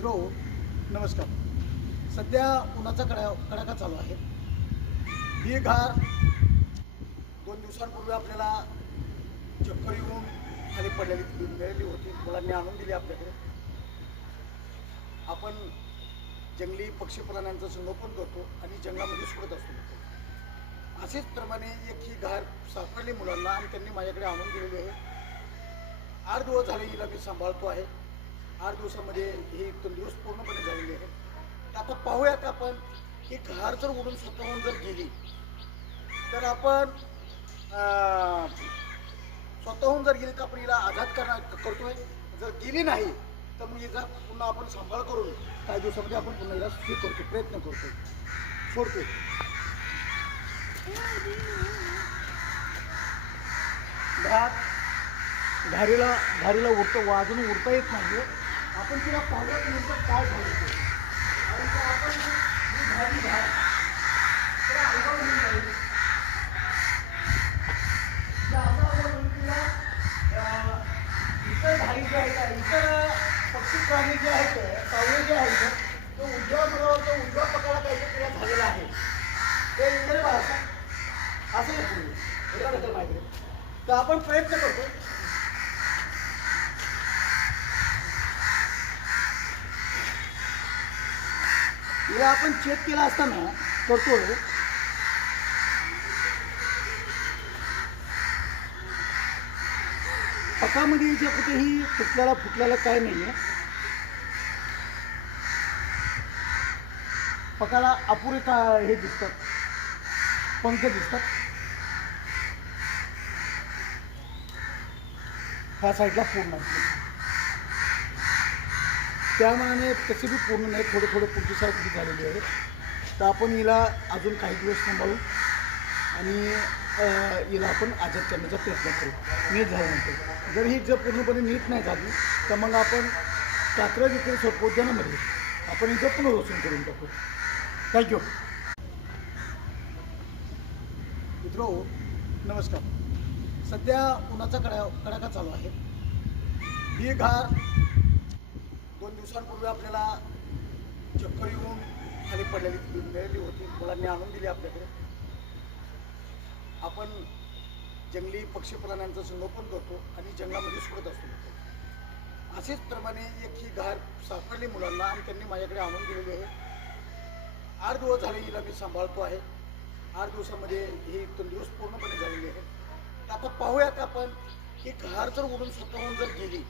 मित्रो नमस्कार. सध्या उन्हाचा कडाका चालू आहे. ही घार 2 दिवसांपूर्वी आपल्याला चक्कर येऊन खाली पडलेली मिळाली होती. मुलांनी आणून दिली आपल्याकडे. आपण जंगली पक्षी प्राण्यांचं संगोपन करतो आणि जंगलामध्ये सोडत असतो. असेच प्रमाणे एक ही घार सापडली मुलांना आणि त्यांनी माझ्याकडे आणून दिलेली आहे. 8 दिवस झाले हिला मी सांभाळतो आहे. 8 दिवसामध्ये ही तंदुरुस्त पूर्णपणे झालेली आहे. आता पाहूयात आपण ही घार जर उडून स्वतःहून जर गेली तर आपण स्वतःहून जर गेली तर आपण हिला आझाद करतोय. जर गेली नाही तर मग हिचा पुन्हा आपण सांभाळ करून काही दिवसामध्ये आपण पुन्हा हिला हे करतो, प्रयत्न करतो, सोडतो. घारीला अजून उडता येत नाही. आपण तिला पाहूया नेमकं काय झालं ते. आणि जर आपण ही घारी घाल तिला अनुभव होऊन जाईल. इतर घारी जे आहेत, इतर पक्षी प्राणी जे आहेत, पावळे जे आहेत, तो उजव्या पकाला काहीतरी तिला झालेला आहे. ते इंग्रज भाषा असं येतो माहिती. तर आपण प्रयत्न करतो. हे आपण चेक केला असताना करतोय. पकामध्ये जे कुठेही फुटल्याला काय नाही आहे. पकाला अपुरे हे दिसतात, पंख दिसतात. ह्या साईडला पूर्ण असते, त्यामुळे तसे बी पूर्ण नाही, थोडे पुढची साईड झालेली आहे. तर आपण हिला अजून काही दिवस सांभाळू आणि हिला आपण आझाद करण्याचा प्रयत्न करू. नीट झाल्यानंतर जर ही पूर्णपणे नीट नाही झाली तर मग आपण कात्रज येथील सर्पोद्यानामध्ये आपण हिचं पुनर्वसन करून टाकू. थँक्यू. मित्रो नमस्कार. सध्या उन्हाचा कडाका चालू आहे. ही घार 2 दिवसांपूर्वी आपल्याला चक्कर येऊन खाली पडलेली मिळाली होती. मुलांनी आणून दिली आपल्याकडे. आपण जंगली पक्षी प्राण्यांचं संगोपन करतो आणि जंगलामध्ये सोडत असतो. असेच प्रमाणे एक ही घार सापडली मुलांना आणि त्यांनी माझ्याकडे आणून दिलेली आहे. 8 दिवस झाले हिला मी सांभाळतो आहे. 8 दिवसामध्ये ही तंदुरुस्त पूर्णपणे झालेली आहे. आता पाहूयात आपण ही घार जर उडून स्वतःहून जर गेली